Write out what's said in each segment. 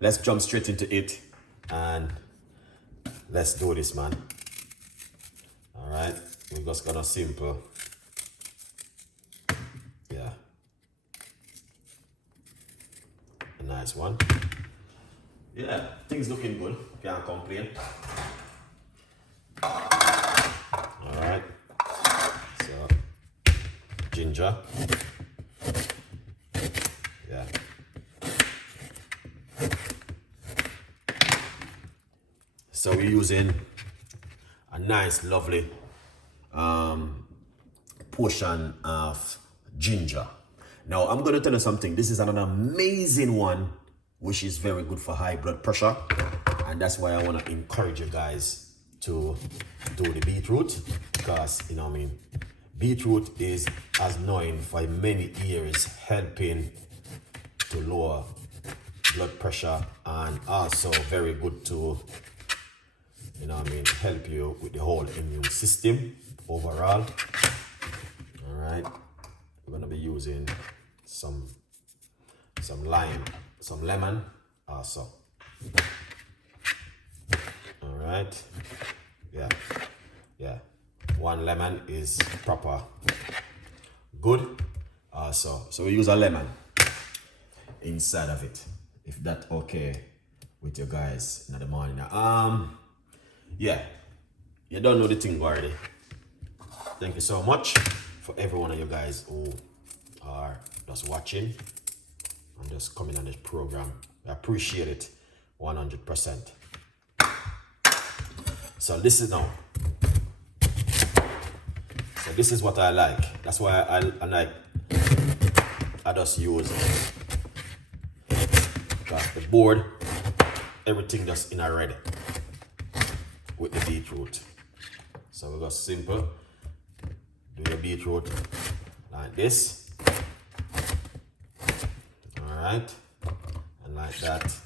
let's jump straight into it and let's do this, man. All right, we're just gonna simple. Yeah, a nice one. Yeah, things looking good. Can't complain. All right. So ginger. Yeah. So we're using a nice, lovely portion of ginger. Now I'm going to tell you something. This is an amazing one, which is very good for high blood pressure, and that's why I want to encourage you guys to do the beetroot, because you know what I mean, beetroot is as known for many years helping to lower blood pressure, and also very good to, you know what I mean, help you with the whole immune system overall. All right, we're gonna be using some lime, some lemon also. All right, yeah, one lemon is proper good also. So we use a lemon inside of it, if that's okay with you guys in the morning. Yeah, you don't know the thing already. Thank you so much for every one of you guys who are just watching and just coming on this program. I appreciate it 100%. So this is now. So this is what I like. That's why I just use the board, everything just in a red with the beetroot. So we got simple. Do your beetroot like this. Alright. And like that.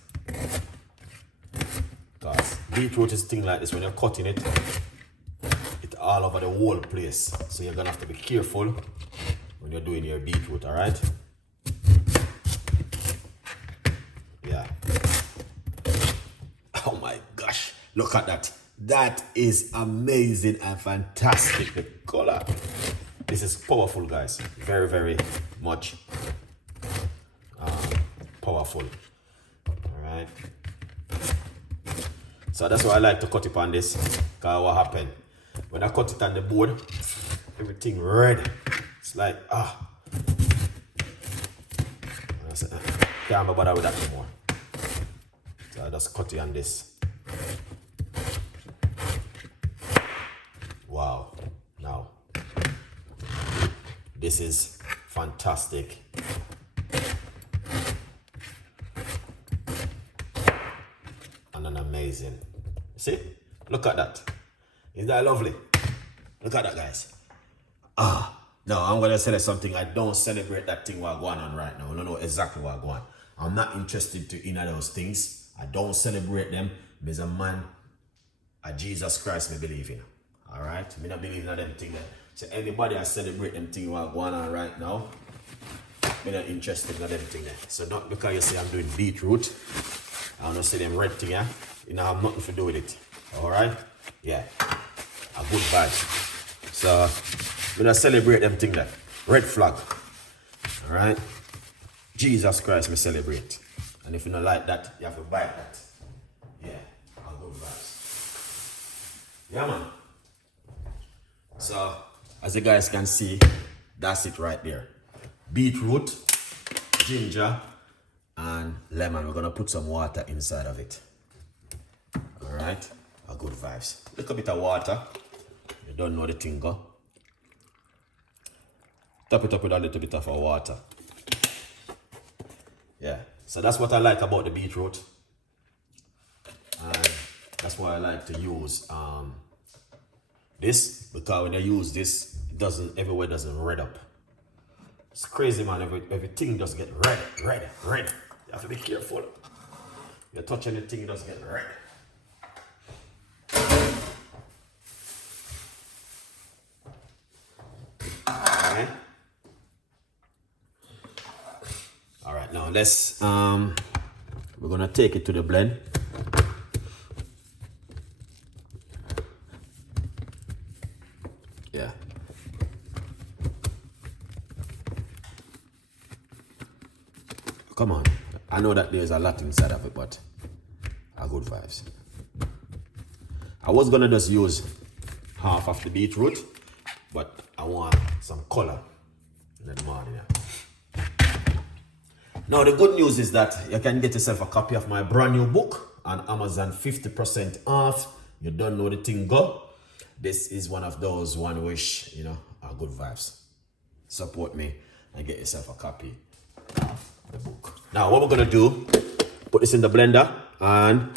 Because beetroot is thing like this, when you're cutting it, it's all over the whole place. So you're gonna have to be careful when you're doing your beetroot, alright? Yeah. Oh my gosh, look at that. That is amazing and fantastic, the color. This is powerful, guys. Very, very much powerful. All right. So that's why I like to cut it on this, because what happened when I cut it on the board, everything red. It's like can't be bothered with that anymore. So I just cut it on this. Wow, now this is fantastic. And an amazing. See, look at that. Isn't that lovely? Look at that, guys. No, I'm gonna tell you something. I don't celebrate that thing what going on right now. I don't know exactly what going on. I'm not interested to in those things. I don't celebrate them. There's a man, a Jesus Christ, me believe in. Alright? Me not believe in them things. So anybody that celebrate them things what going on right now, me not interested in them things. So not because you say I'm doing beetroot, I don't say them red thing, yeah? You know, I have nothing to do with it. Alright? Yeah. A good vibe. So we not celebrate them things like red flag. Alright? Jesus Christ me celebrate. And if you don't like that, you have to buy that. Yeah, a good vibes. Yeah, man. So as you guys can see, that's it right there. Beetroot, ginger, and lemon. We're gonna put some water inside of it. Alright, a good vibes. Little bit of water. You don't know the thing go. Top it up with a little bit of water. Yeah, so that's what I like about the beetroot. And that's why I like to use this, because when I use this, it doesn't, everywhere doesn't red up. It's crazy, man. Everything just get red. You have to be careful. You touch anything, it doesn't get red. Okay. All right, now let's we're We're gonna take it to the blend. Yeah. Come on. I know that there's a lot inside of it, but are good vibes. I was gonna just use half of the beetroot, but I want some color in the morning. Now the good news is that you can get yourself a copy of my brand new book on Amazon, 50% off. You don't know the thing go. This is one of those one wish, you know, are good vibes. Support me and get yourself a copy of the book. Now what we're gonna do, put this in the blender and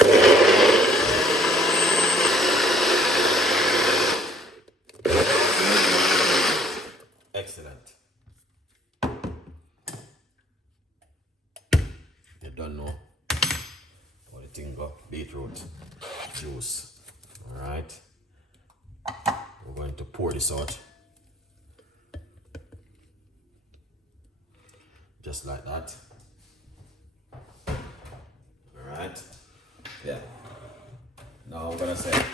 excellent. You don't know what the thing go, beetroot juice. All right, we're going to pour this out just like that. All right, yeah. Now I'm gonna say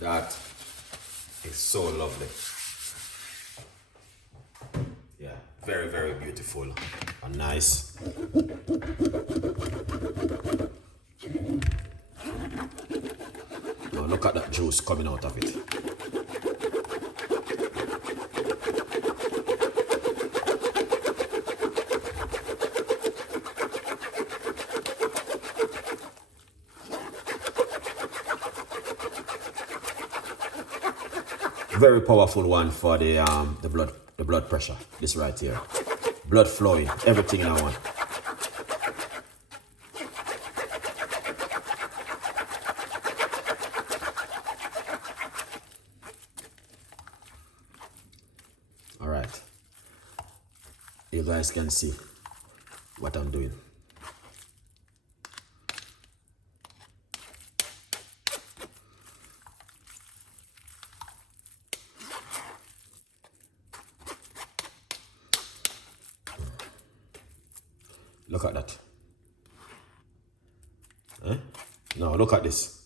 that is so lovely. Yeah, very, very beautiful and nice. Now look at that juice coming out of it. Very powerful one for the blood pressure. This right here, blood flowing, everything in one. All right, you guys can see what I'm doing. Look at that. Eh? Now look at this.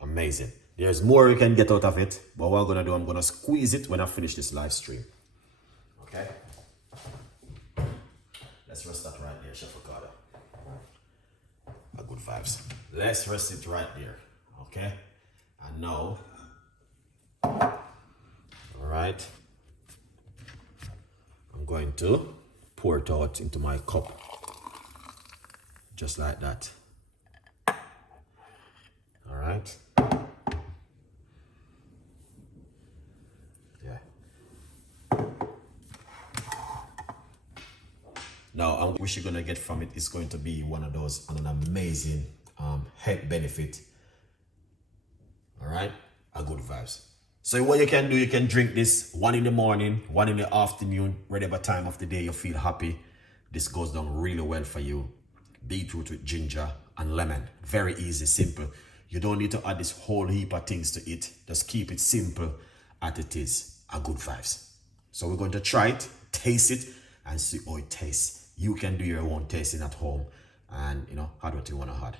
Amazing. There's more you can get out of it, but what I'm gonna do, I'm gonna squeeze it when I finish this live stream. Okay? Let's rest that right there, Chef Ricardo. A good vibes. Let's rest it right there. Okay? And now, alright, I'm going to pour it out into my cup. Just like that. Alright. Yeah. Now, what you're gonna get from it is going to be one of those, an amazing health benefit. Alright? A good vibes. So what you can do, you can drink this one in the morning, one in the afternoon, whatever time of the day you feel happy. This goes down really well for you. Beetroot with ginger and lemon. Very easy, simple. You don't need to add this whole heap of things to it. Just keep it simple as it is. A good vibes. So we're going to try it, taste it, and see how it tastes. You can do your own tasting at home and, you know, add what you want to add.